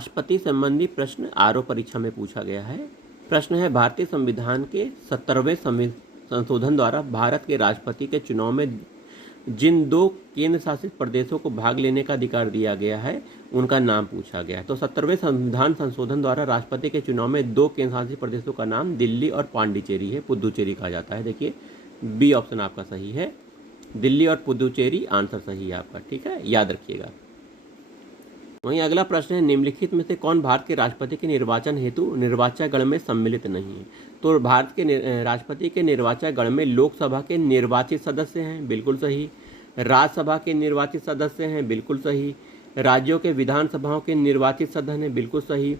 राष्ट्रपति संबंधी प्रश्न आरओ परीक्षा में पूछा गया है। प्रश्न है, भारतीय संविधान के 70वें संशोधन द्वारा भारत के राष्ट्रपति के चुनाव में जिन 2 केंद्र शासित प्रदेशों को भाग लेने का अधिकार दिया गया है उनका नाम पूछा गया है। तो 70वें संविधान संशोधन द्वारा राष्ट्रपति के चुनाव में 2 केंद्र शासित प्रदेशों का नाम दिल्ली और पांडिचेरी है, पुदुचेरी कहा जाता है। देखिए बी ऑप्शन आपका सही है, दिल्ली और पुदुचेरी आंसर सही है आपका, ठीक है, याद रखिएगा। वहीं अगला प्रश्न है, निम्नलिखित में से कौन भारत के राष्ट्रपति के निर्वाचन हेतु निर्वाचक गण में सम्मिलित नहीं है? तो भारत के राष्ट्रपति के निर्वाचक गण में लोकसभा के निर्वाचित सदस्य हैं, बिल्कुल सही। राज्यसभा के निर्वाचित सदस्य हैं, बिल्कुल सही। राज्यों के विधानसभाओं के निर्वाचित सदस्य हैं, बिल्कुल सही।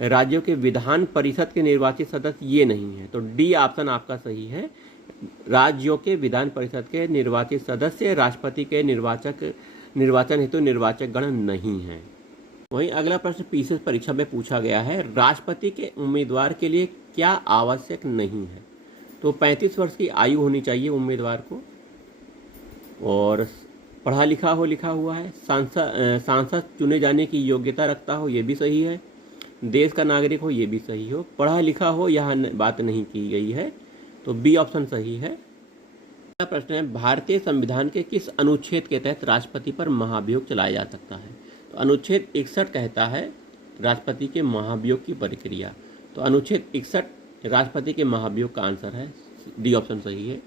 राज्यों के विधान परिषद के निर्वाचित सदस्य ये नहीं है, तो डी ऑप्शन आपका सही है। राज्यों के विधान परिषद के निर्वाचित सदस्य राष्ट्रपति के निर्वाचन हेतु निर्वाचक गण नहीं है। वहीं अगला प्रश्न पीसीएस परीक्षा में पूछा गया है, राष्ट्रपति के उम्मीदवार के लिए क्या आवश्यक नहीं है? तो 35 वर्ष की आयु होनी चाहिए उम्मीदवार को, और पढ़ा लिखा हुआ है, सांसद चुने जाने की योग्यता रखता हो, ये भी सही है। देश का नागरिक हो, ये भी सही हो। पढ़ा लिखा हो, यह बात नहीं की गई है, तो बी ऑप्शन सही है। अगला प्रश्न है, भारतीय संविधान के किस अनुच्छेद के तहत राष्ट्रपति पर महाभियोग चलाया जा सकता है? तो अनुच्छेद 61 कहता है राष्ट्रपति के महाभियोग की प्रक्रिया। तो अनुच्छेद 61 राष्ट्रपति के महाभियोग का आंसर है, डी ऑप्शन सही है,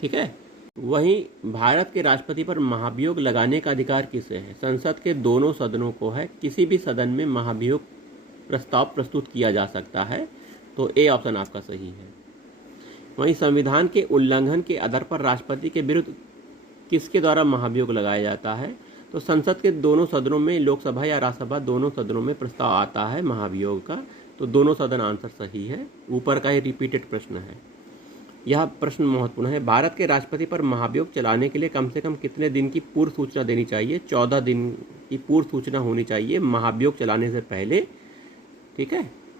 ठीक है। वहीं भारत के राष्ट्रपति पर महाभियोग लगाने का अधिकार किसे है? संसद के दोनों सदनों को है। किसी भी सदन में महाभियोग प्रस्ताव प्रस्तुत किया जा सकता है, तो ए ऑप्शन आपका सही है। वहीं संविधान के उल्लंघन के आधार पर राष्ट्रपति के विरुद्ध किसके द्वारा महाभियोग लगाया जाता है? तो संसद के दोनों सदनों में, लोकसभा या राज्यसभा दोनों सदनों में प्रस्ताव आता है महाभियोग का, तो दोनों सदन आंसर सही है। ऊपर का ये रिपीटेड प्रश्न है। यह प्रश्न महत्वपूर्ण है, भारत के राष्ट्रपति पर महाभियोग चलाने के लिए कम से कम कितने दिन की पूर्व सूचना देनी चाहिए? 14 दिन की पूर्व सूचना होनी चाहिए महाभियोग चलाने से पहले, ठीक है।